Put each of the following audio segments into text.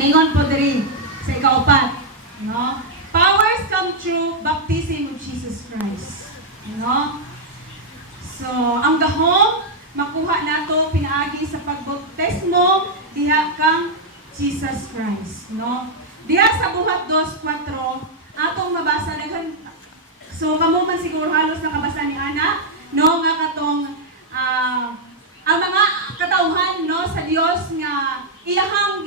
Ningon po diri sa ikaupat. No? Powers come through baptism of Jesus Christ. No? So, ang gahom, makuha nato pinaagi sa pagbaptismo diha kang Jesus Christ. No? Diha sa buhat 2:4, atong mabasa daghan. So, kamo man siguro halos nakabasa ni Ana, no, nga katong ang mga katauhan, no, sa Dios nga ilahang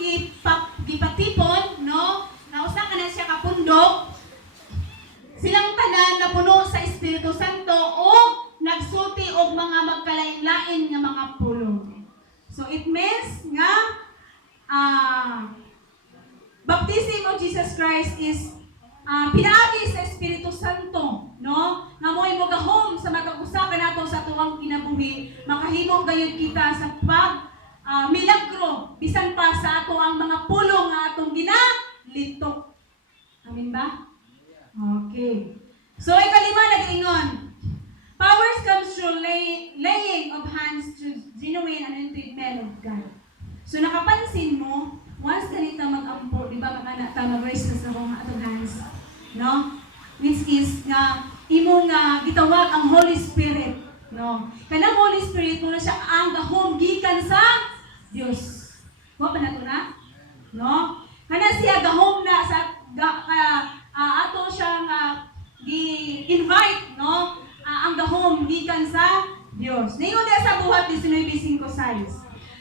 gipatipon, no, na usa ka na siya kapundok, silang tanan na puno sa Espiritu Santo o nagsulti og mga magkalain-lain nga mga pulong. So it means nga baptism of Jesus Christ is pinaagi sa Espiritu Santo, no? Nga mo'y mogahom sa magag-usa nato sa tuwang kinabuhi, makahimo gayud kita sa milagro bisan pa sa ato ang mga pulong nga atong ginalitok. Amen ba? Okay. So ikalima nag-ingon. Powers comes through laying of hands to genuine and anointed men of God. So nakapansin mo, once ganito mag-ampo, di ba mag-anak ta mag-raise na sa atong hands, no? Which is nga imo nga gitawag ang Holy Spirit, no? Kanang Holy Spirit mo na siya ang gahom gikan sa Dios. Wa pa nato na? No? Kana siya gahom na sa ato siya nga gi-invite, no? Ang gahom gikan sa Dios. Ningon dia sa buhat 19:5.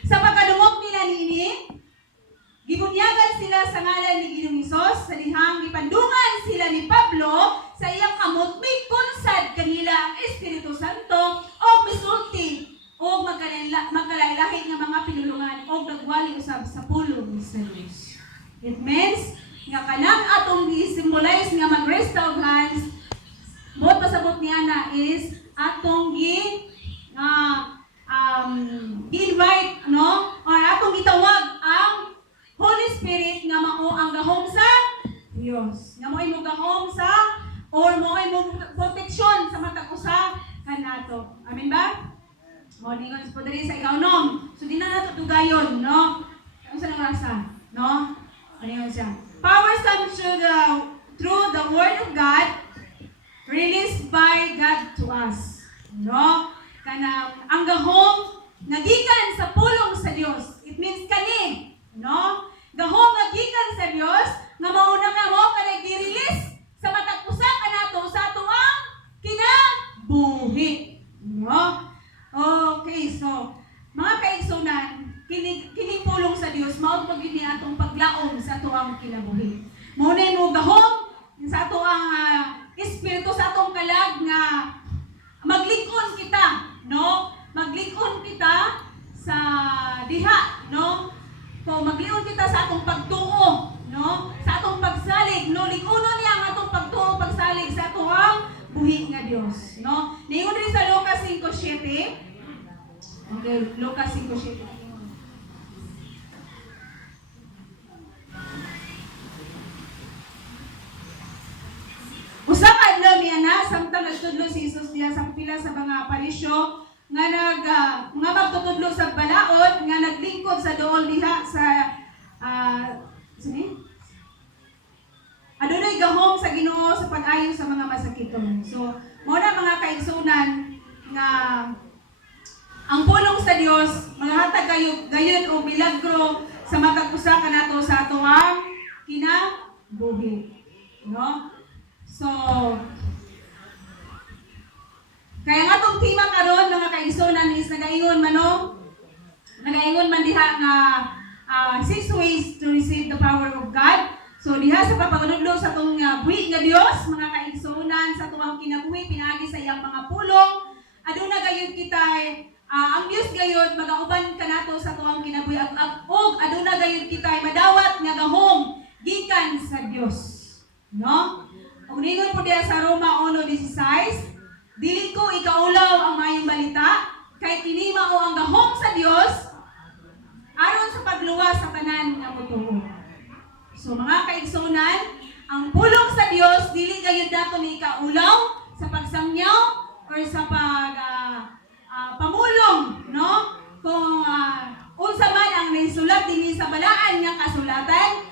Sa pagkadungog nila niini, gibunyagan sila sa ngalan ni Ginoong Hesus, sa dihang gipandungan sila ni Pablo sa iyang kamot may konsad kanila ang Espiritu Santo o misulti o magkalailahi nga mga pinulungan o nagwali usab sa pulong sa Dios. It means nga kanang atong gi-symbolize nga mag-raise of hands, buot pasabot ni Ana is atong gi-invite, no? O atong gitawag ang Holy Spirit nga mao ang gahom sa Dios. Nga mo'y gahom sa or mo'y protection sa matag usa kanato. Amen ba? Mo ningon sa diri sa ikaunom. So di na nato tugayon, no? Unsa nang rasa, no? Ano siya? Powers come through the word of God released by God to us. No? Kanang ang gahom nagikan sa pulong sa Dios. It means kani, no? Gahom nagikan sa Dios nga mauna ka mo kanang gi-release sa matag usa kanato sa atoang kinabuhi. No? Okay, so mga kaigsunan, kining pulong sa Dios mao pag gini atong paglaom sa atoang kinabuhi. Mao na mo gahom sa atoang espiritu sa atong kalag nga maglikon kita, no? Maglikon kita sa diha, no? So maglikon kita sa atong pagtuo, no? Sa atong pagsalig, no? Likunon niya ang atong pagtuo, pagsalig sa atoang buhi nga Dios, no? Ningon rin sa Lucas 5:7. Okay, Lucas 5:7. Usa ka adlaw niya na samtang nagtudlo si Jesus diha sa pila sa mga parisyo nga mga magtutudlo sa balaod nga naglingkod sa dool diha sa adunay gahom sa Ginoo sa pag-ayo sa mga masakiton. So, mo na mga kaigsunan nga ang pulong sa Dios maghatag gayon o milagro sa matag usa kanato sa atoang kinabuhi, no? So, kaya nga itong tema karon mga kaigsunan is nagaingon man, no? Nagaingon man diha nga 6 ways to receive the power of God. So diha sa papagunudlo sa itong buhi nga Dios, mga kaigsunan sa tuwang kinabuhi, pinaagi sa iyang mga pulong. Aduna gayud kita ang Dios gayud magauban kanato sa tuwang kinabuhi ug aduna gayud kita madawat nga gahom gikan sa Dios, no? Ug ningon po diha sa Roma 1:16, dili ko ikaulaw ang mayong balita kay kini mao ang gahom sa Dios aron sa pagluwas sa tanan nga motuo. So mga kaigsunan, ang pulong sa Dios dili gayud nato ni ikaulaw sa pagsangyaw or sa pamulong, no? Kung unsa man ang naisulat dinhi sa balaan nga kasulatan,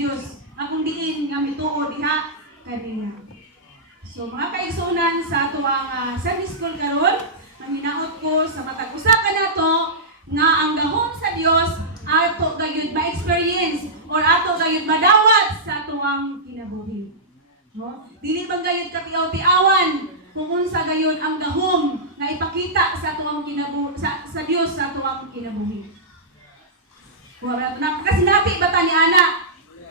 Dios akong diin nga mituo diha kaniya. So mga kaigsunan sa ato ang Sunday school karon, manghinaot ko sa matag usa ka nato nga ang gahom sa Dios ato gayud ma-experience or ato gayud madawat sa ato ang kinabuhi. No? Dili bang gayud katiaw-tiawan kung unsa gayud ang gahom nga ipakita sa ato ang kinabuhi sa Dios sa ato ang kinabuhi. Wala na kasi napi bata ni ana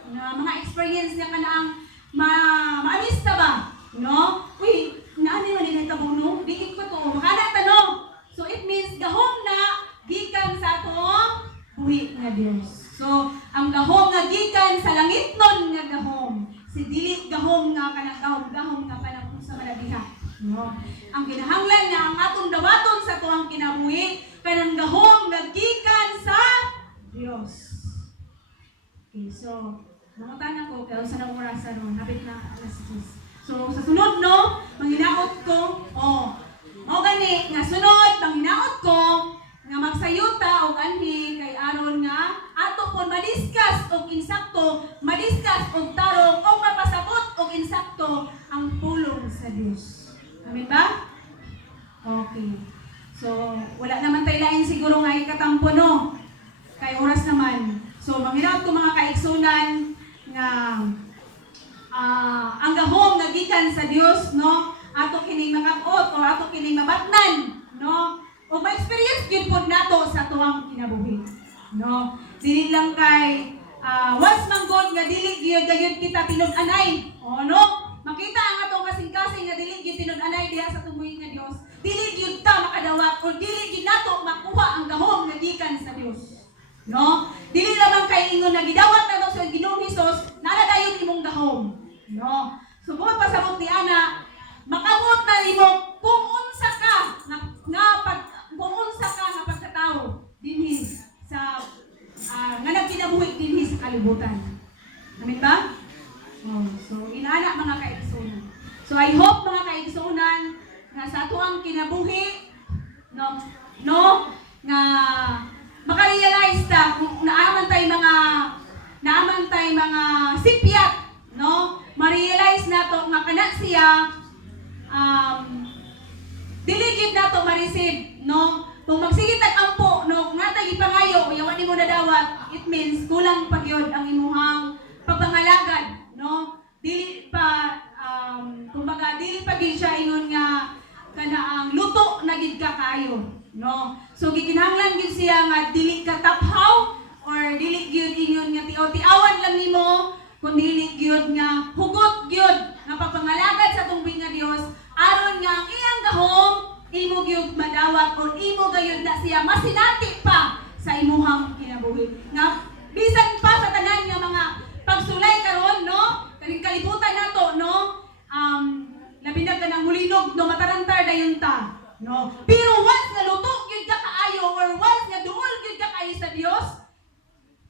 na mga experience niya kanaang maamista ba? No? Uy, naani man ni tabong no? Dili ko to makana tanong. So it means gahom na gikan sa atong buhi nga Dios. So ang gahom nga gikan sa langitnon nga gahom, si dili gahom nga kanang gahom nga panang sa malabiha. No? Ang kinahanglan nga ang atong dawaton sa tuwang kinabuhi kanang gahom nga gikan sa Dios. Okay, so nangutan ako kaya sa nang orasan ron, hapit na alas 10. So sa sunod no, manghinaot ko, mao gani nga sunod manghinaot ko nga magsayuta og anhi kay aron nga ato pon madiscuss og insakto, madiscuss og tarong og mapasabot og insakto ang pulong sa Dios. Amen ba? Okay. So wala naman tayo lain siguro nga ikatampo no. Kay oras naman. So manghinaot ko mga kaigsunan nga ang gahom nga gikan sa Dios no ato kining makabot o ato kining mabatnan no o ma-experience gyud pod nato sa tuwang kinabuhi no dili lang kay once manggod nga dili gyud gayud kita tinud-anay o no makita ang atong kasing-kasing nga dili gyud tinud-anay diha sa tumuig nga Dios dili gyud ta makadawat o dili gyud nato makuha ang gahom nga gikan sa Dios no dili lamang kay ingon nga gidawat nato sa Ginoong Hesus naladayon imong gahom. No. So kung pasabot ni ana, makamot na imo kung unsa ka kung unsa ka nga pagkatao dinhi sa nga nagkinabuhi dinhi sa kalibutan. Amen ba? So inaana mga kaigsunan. So I hope mga kaigsunan nga sa tuang kinabuhi no nga maka-realize ta kung naaman tay mga sipyat no ma-realize nato nga kana siya dili gid nato ma-receive no kung magsigit ang ampo no nga tay gipangayo yawan nimo nadawat it means kulang pa gyud ang imuhang pagpangalagad no dili pa kumbaga dili pa gyud siya ingon nga kana ang luto na gid ka kayo no so gikinahanglan gid siya nga dili ka taphaw or dili gyud ingon nga tiaw-tiawan lang nimo kundi gyud nga hugot gyud nga pagpangalagad sa tumbing nga Dios aron nga ang iyang gahom imo gyud madawat o imo gayud na siya masinati pa sa imuhang kinabuhi nga bisan pa sa tanan nga mga pagsulay karon no kaning kalibutan nato no labi na kanang mulinog no matarantar dayon ta no pero once nga luto gyud ka kaayo or once nga duol gyud ka kaayo sa Dios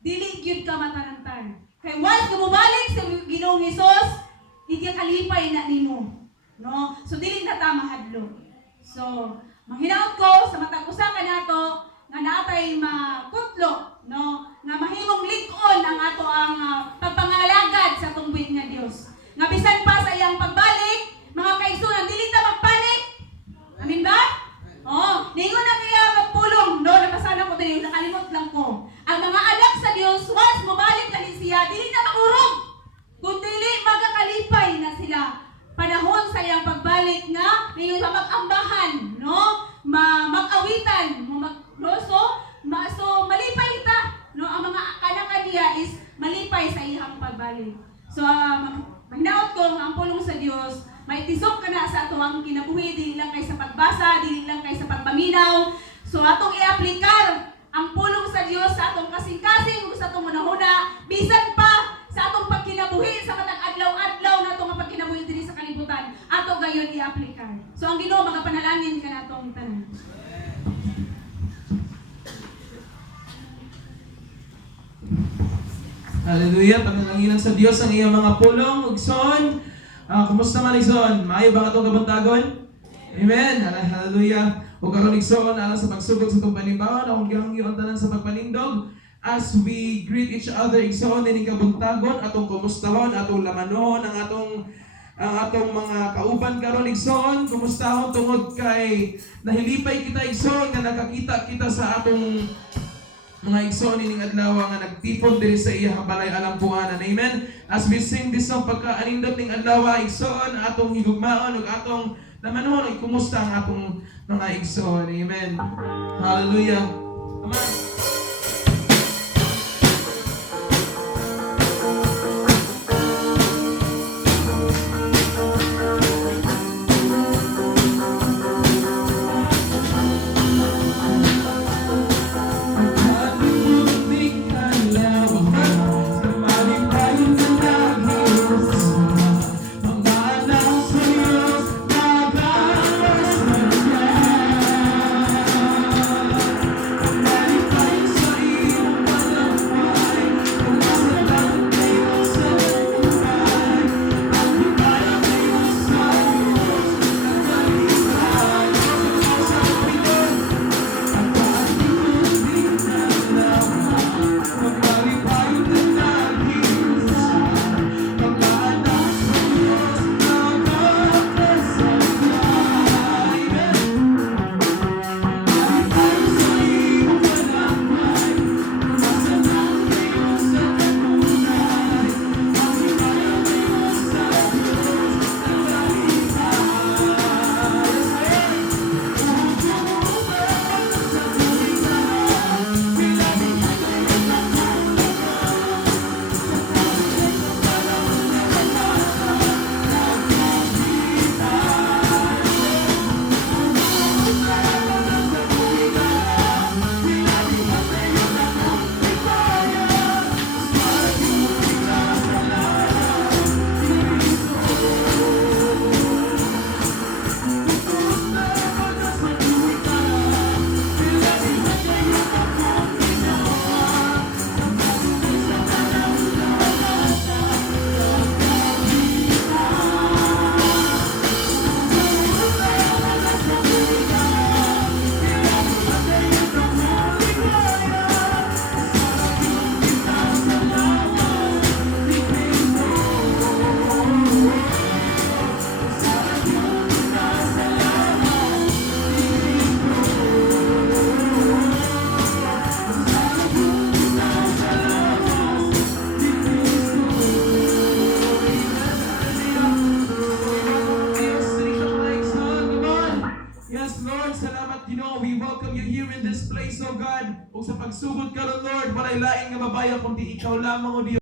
dili gyud ka matarantar. Kay once gumubalik sa Ginoong Hesus, hindi kalipay na nimo. No? So dili na ta mahadlo. So manghinaot ko sa matag usa ka nato nga natay makutlo, no? Nga mahimong lig-on ang ato ang pagpangalagad sa tungbuig nga Dios. Nga bisan pa sa iyang pagbalik, mga kaigsunan dili ta magpanik. Amen ba? Ningon ang iya magpulong, no? Napasana ko din, nakalimot lang ko. Ang mga anak sa Dios, once mabalik na siya, dili na maurog. Kundi magakalipay na sila. Panahon sa iyang pagbalik nga, ngayon mag-ambahan, no? Mag-awitan, so malipay ta, no? Ang mga anak niya is malipay sa iyang pagbalik. So, maghinaot ko ang pulong sa Dios, maitisok ka na sa atuang kinabuhi, dili lang kay sa pagbasa, dili lang kay sa pagpaminaw. So, atong i-aplikar ang pulong sa Dios sa atong kasing-kasing sa atong munahuna bisan pa sa atong pagkinabuhi sa matag adlaw-adlaw na atong pagkinabuhi dinhi sa kalibutan ato gayon i-aplikar. So ang Ginoo magapanalangin ka natong tanan. Hallelujah, pagkakanginan sa Dios ang iyang mga pulong ugson. Kumusta man igsoon? Maayo ba katong kabantagon? Amen. Hallelujah. O karon igsoon ala sa pagsugod sa itong panimbawan, akong gihangyo ang tanan sa pagpanindog. as we greet each other, igsoon din kabuntagon, atong kumustahon, atong lamanon, ang atong mga kauban karon igsoon, kumustahon tungod kay nahilipay kita igsoon nga nakakita kita sa atong mga igsoon ining adlaw nga nagtipon diri sa iya balay alampuanan. Amen. As we sing this song pagkaanindot ning adlaw igsoon atong higugmaon ug atong lamanon ug kumusta ang atong mga igsoon. Amen. Hallelujah. Amen. Ginoo, we welcome you here in this place, O God. Ug sa pagsugod karon, Lord, walay lain nga mabayan kundi ikaw lamang, O Dios.